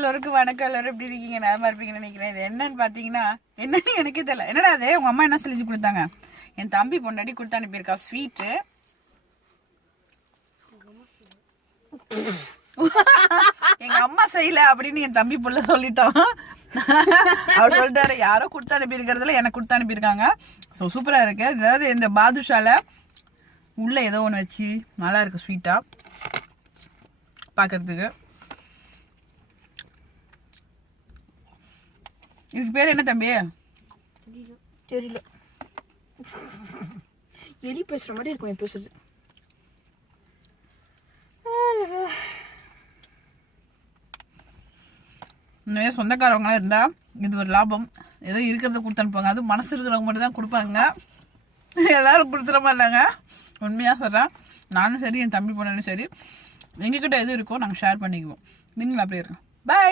எல்லோருக்கும் வணக்கம். எல்லாரும் எப்படி இருக்கீங்க? நலமா இருப்பீங்கன்னு நினைக்கிறேன். இது என்னன்னு பாத்தீங்கன்னா என்னன்னு எனக்கே தெரியல. என்னடா அது உங்க அம்மா என்ன செஞ்சு கொடுத்தாங்க? என் தம்பி பொண்டாட்டி கொடுத்து அனுப்பியிருக்கா ஸ்வீட்டு. எங்க அம்மா செய்யல அப்படின்னு என் தம்பி புள்ள சொல்லிட்டான். அவர் சொல்லிட்டாரு யாரோ கொடுத்து அனுப்பியிருக்கிறதுல எனக்கு கொடுத்து அனுப்பியிருக்காங்க. ஸோ சூப்பரா இருக்கு. அதாவது இந்த பாதுஷால உள்ள ஏதோ ஒன்று வச்சு நல்லா இருக்கு ஸ்வீட்டா பார்க்கறதுக்கு. இதுக்கு பேர் என்ன தம்பி? தெரியல. எலி பேசுற மாதிரி இருக்கும் என் பேசுறது. இன்னும் சொந்தக்காரவங்களாம் இருந்தா இது ஒரு லாபம். ஏதோ இருக்கிறத கொடுத்து அனுப்புவாங்க. அதுவும் மனசு இருக்கிறவங்க மட்டும் தான் கொடுப்பாங்க. எல்லாரும் கொடுத்துட மாட்டாங்க. உண்மையாக சொல்கிறேன். நானும் சரி என் தம்பி பொண்ணும் சரி எங்ககிட்ட எது இருக்கோ நாங்கள் ஷேர் பண்ணிக்குவோம். நீங்களும் அப்படியே இருக்கோம். பாய்.